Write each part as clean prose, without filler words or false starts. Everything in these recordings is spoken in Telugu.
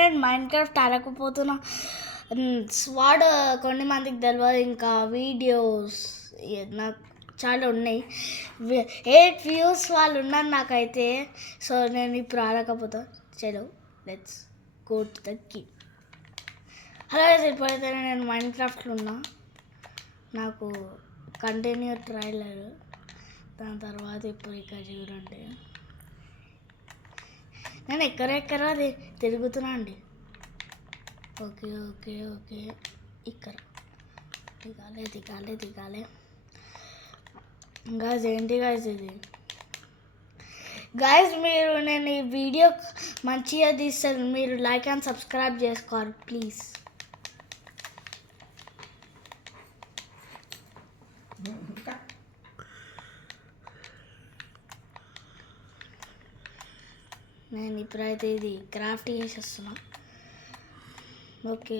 నేను మైండ్ క్రాఫ్ట్ ఆడకపోతున్నా. స్వాడ్ కొన్ని మందికి తెలియదు. ఇంకా వీడియోస్ నాకు చాలా ఉన్నాయి. 8 వ్యూస్ వాళ్ళు ఉన్నారు నాకైతే. సో నేను ఇప్పుడు ఆడకపోతా. చలో let's go to the game. Hello, ఇప్పుడైతే నేను మైండ్ క్రాఫ్ట్లో ఉన్నా. నాకు కంటిన్యూ ట్రైలర్, దాని తర్వాత ఇప్పుడు ఇక్కడ చూడండి నేను ఎక్కడెక్కడ తిరుగుతున్నా అండి. ఓకే ఓకే ఓకే, ఇక్కడ దిగాలి. గాయస్ ఏంటి గాయస్ ఇది? గాయస్ మీరు నేను ఈ వీడియో మంచిగా తీస్తాను, మీరు లైక్ అండ్ సబ్స్క్రైబ్ చేసుకోవాలి ప్లీజ్. నేను ఇప్పుడైతే ఇది క్రాఫ్ట్ చేసేస్తున్నా. ఓకే,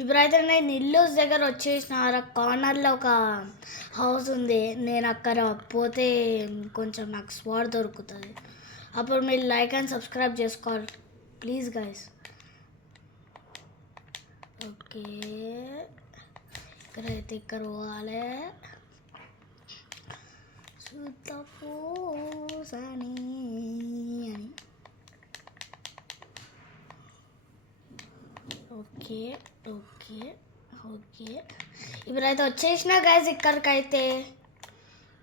ఇప్పుడైతే నేను ఇల్లు దగ్గర వచ్చేసిన. కార్నర్లో ఒక హౌస్ ఉంది. నేను అక్కడ పోతే కొంచెం నాకు స్వాడ్ దొరుకుతుంది. అప్పుడు మీరు లైక్ అండ్ సబ్స్క్రైబ్ చేసుకోవాలి ప్లీజ్ గైస్. ఓకే, ఇక్కడైతే ఇక్కడ పోవాలి. అని ఓకే ఓకే ఓకే, ఇప్పుడైతే వచ్చేసిన గైస్ ఇక్కడికైతే.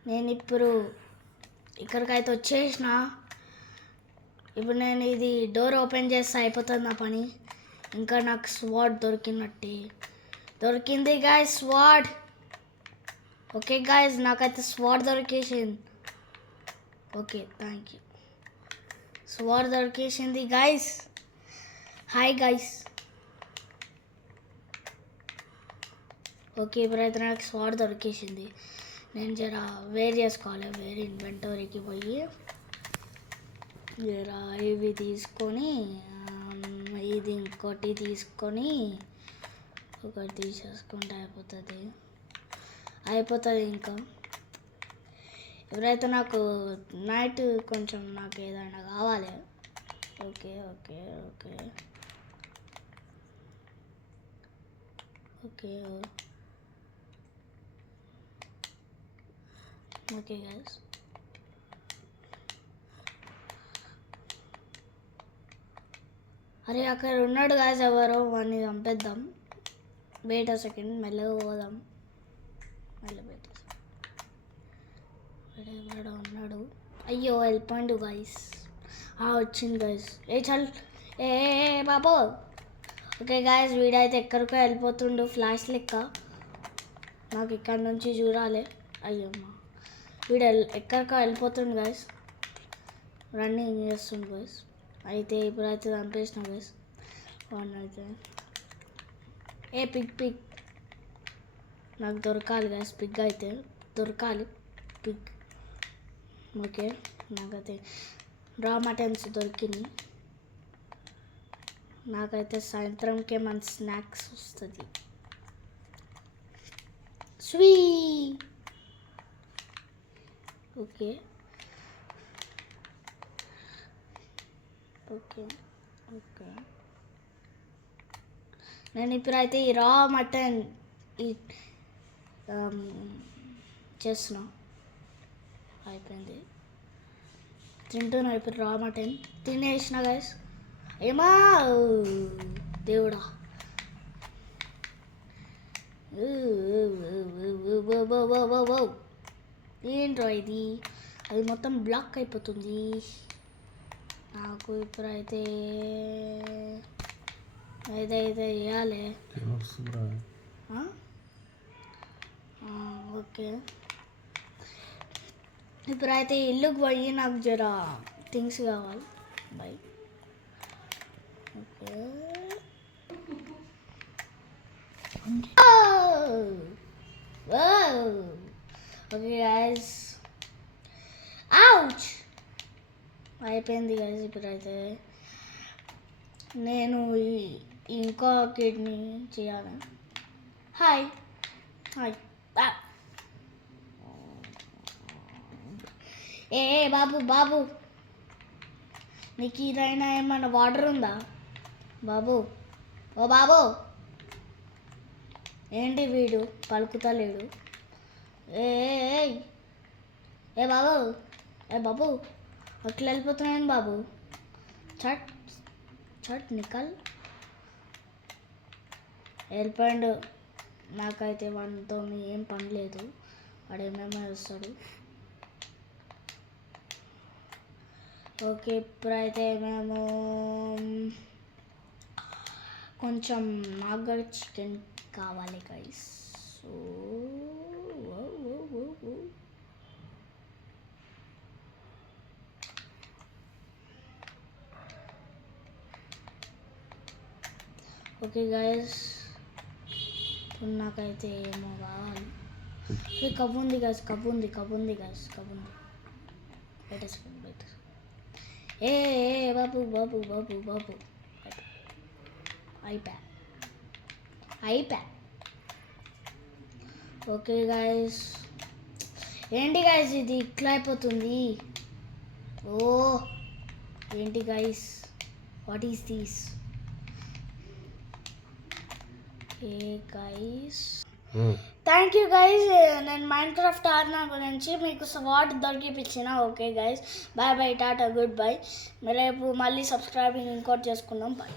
నేను ఇప్పుడు ఇక్కడికైతే వచ్చేసిన. ఇప్పుడు నేను ఇది డోర్ ఓపెన్ చేస్తే అయిపోతుంది నా పని. ఇంకా నాకు స్వాడ్ దొరికింది గాయస్, స్వాడ్. ఓకే గాయస్, నాకైతే స్వాడ్ దొరికేసింది. Okay, thank you. స్వాడ్ దొరికేసింది గాయస్. Hi guys. ఓకే, ఇప్పుడైతే నాకు స్వాడ్ దొరికేసింది. నేను జర వేర్ చేసుకోవాలి. వేరే ఇన్వెంటరీకి పోయి జర ఇవి తీసుకొని ఇది ఇంకోటి తీసుకొని ఒకటి తీసేసుకుంటే అయిపోతుంది ఇంకా. ఎవరైతే నాకు నైట్ కొంచెం నాకు ఏదైనా కావాలి. Okay okay okay okay okay guys, అరే అక్కడ ఉన్నాడు గాయస్, ఎవరో వాడిని చంపేద్దాం. వెయిట్ సెకండ్, మెల్లగా పోదాం. ఎవడో ఉన్నాడు. అయ్యో వెళ్ళిపోయిండు గాయస్. వచ్చింది గాయస్. ఏ బాబో. ఓకే గాయస్, వీడైతే ఎక్కడికో వెళ్ళిపోతుండు ఫ్లాష్ లెక్క. నాకు ఇక్కడ నుంచి చూడాలి. అయ్యమ్మ, వీడు ఎక్కడికో వెళ్ళిపోతుండు గాయస్. రన్నింగ్ చేస్తుండు గాయస్. అయితే ఇప్పుడైతే చంపేసిన గాయస్ వాడిని అయితే. పిగ్ నాకు దొరకాలి గాయస్. పిగ్ అయితే దొరకాలి. పిగ్. ఓకే, నాకైతే రా మటన్స్ దొరికింది. నాకైతే సాయంత్రంకే మన స్నాక్స్ వస్తుంది. స్వీ. ఓకే ఓకే ఓకే, నేను ఇప్పుడైతే ఈ రా మటన్ చేస్తున్నా. అయిపోయింది, తింటున్నా ఇప్పుడు రా మటన్. తినేసిన గైస్. ఏమా దేవుడా. ఏంట్రా ఇది? అది మొత్తం బ్లాక్ అయిపోతుంది. నాకు ఇప్పుడైతే ఏదైతే వేయాలి. ఓకే, ఇప్పుడైతే ఇల్లుకి పోయి నాకు జర థింగ్స్ కావాలి. By. Okay okay guys. Ouch, అయిపోయింది గైస్. ఇప్పుడైతే నేను ఇంకో కిడ్నీ చేయాలి. హాయ్. ఏ బాబు బాబు, నీకు ఇదైనా ఏమన్నా వాటర్ ఉందా బాబు? ఓ బాబు, ఏంటి వీడు పలుకుతలేడు? ఏ ఏ బాబు, ఏ బాబు, అట్లా వెళ్ళిపోతున్నాను బాబు. చట్ చట్ నికల్. వెళ్ళిపోయాడు. నాకైతే వాడితో ఏం పని లేదు, వాడు ఏమేమో వస్తాడు. ఓకే, ఇప్పుడైతే మేము కొంచెం నాకు కూడా చికెన్ కావాలి గైస్. సో ఓకే గైస్, ఇప్పుడు నాకైతే ఏమో కావాలి. కవ్వు ఉంది గైస్, కవ్వు ఉంది గైస్, కవ్వు ఉంది. పెట్టేసుకోండి. ఏ బాబు బాబు బాబు బాబు, అయిపోయా. ఓకే గైస్, ఏంటి గైస్ ఇది ఇట్లా అయిపోతుంది? ఓ ఏంటి guys, what is this? Okay guys, thank you guys. నేను మైన్క్రాఫ్ట్ ఆడిన గురించి మీకు స్వాట్ దొరికిపించిన. ఓకే గైస్, బాయ్ బాయ్, టాటా, గుడ్ బై. రేపు మళ్ళీ సబ్స్క్రైబింగ్ ఇంకోటి చేసుకుందాం. బాయ్.